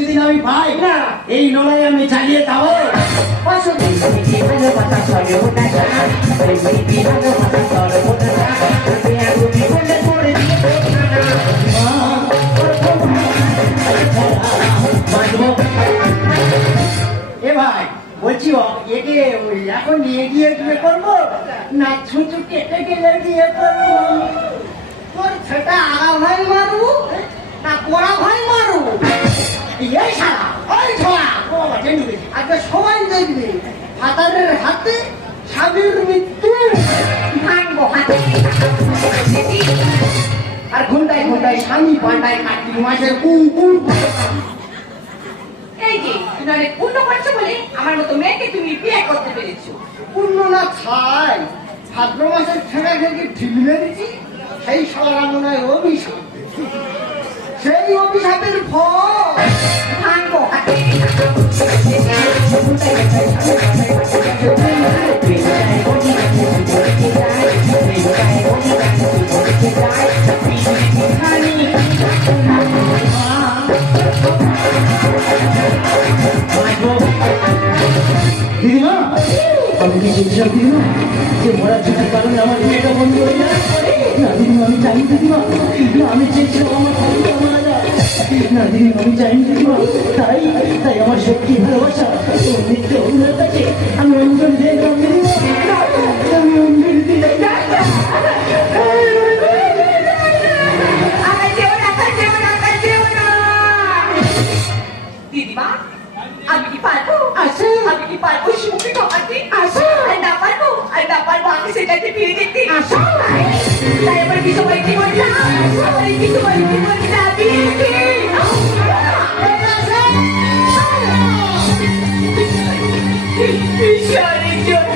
যদি আমি পাই না এই লড়াই আমি চালিয়ে যাবো। এ ভাই বলছি একে এখন নিয়ে গিয়ে বিয়ে করবো না ছুঁচু কেটে গেলে বিয়ে করবো? তোর সেটা আগা ভাই মারু না কোড়া ভাই মারু? এই সারা ওই ছোড়া আজকে সবাই দেখবে ফাতারের হাতে স্বামীর মৃত্যু ভাঙবো হাতে। আর ঘন্টায় ঘন্টায় স্বামী পাল্টায় কার্তিক মাসের কুম কুম। এই যে তুমি অনেক পূর্ণ করছো বলে আমার মতো মেয়েকে তুমি বিয়ে করতে পেরেছো। পূর্ণ না ছাই ভাদ্র মাসের ঠেকা থেকে ঢিল মেরেছি সেই সারা মনে হয় অভিশাপ। সেই অভিশাপের ফল ভাঙবো হাতে। দিদিমা আমি কি বলছিলাম দিদিমা যে মরা চুটির কারণে আমার মেয়েটা বন্ধ হয়ে যায় না দিদিমা? আমি চাইনি দিদিমা, আমি চেয়েছিলাম আমার ভাইটা মারা যায় না দিদিমা, আমি চাইনি দিদিমা। তাই তাই আমার সত্যি ভালোবাসা মিত্র অন্যের কাছে আমি অঞ্জন দিলাম দিদিমা, আমি অঞ্জন দিলাম। দিদিমা আমি কি পারবো? আচ্ছা আমি কি পারবো শিবকে ঠকাতে? আচ্ছা আর না পারবো আমি সেটাকে ফিরে যেতে। তাই আমার কিছু বাড়িতে বললাম আমার কিছু বাড়িতে বললাম বিয়েকে ঈশ্বরের জন্য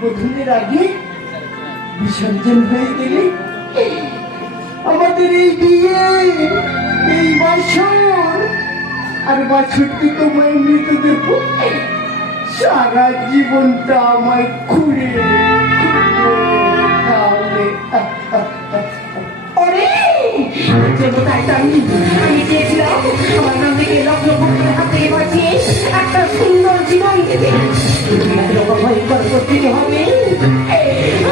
বধূদের আগে বিসর্জন হয়ে গেলে আমাদের এই বিয়ে এই বছর আর বছরটি তোমায় মৃতদেহ সারা জীবনটা আমায় খুঁড়ে খাওয়াবে। আমি চেয়েছিলাম আমার নাম থেকে লগ্ন হাতে বাঁচিয়ে একটা সুন্দর জীবন দেবে। করতে হবে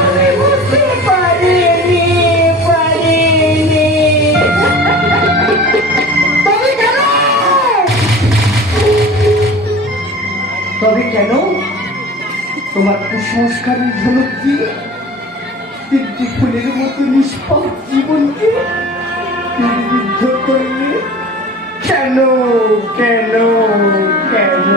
আমি বুঝতে পারিনি। তবে কেন তোমার কুসংস্কারের ঝলক দিয়ে তিনটি ফুলের মতো নিষ্পাপ জীবনকে নির্বিদ্ধ করলে? কেন কেন কেন?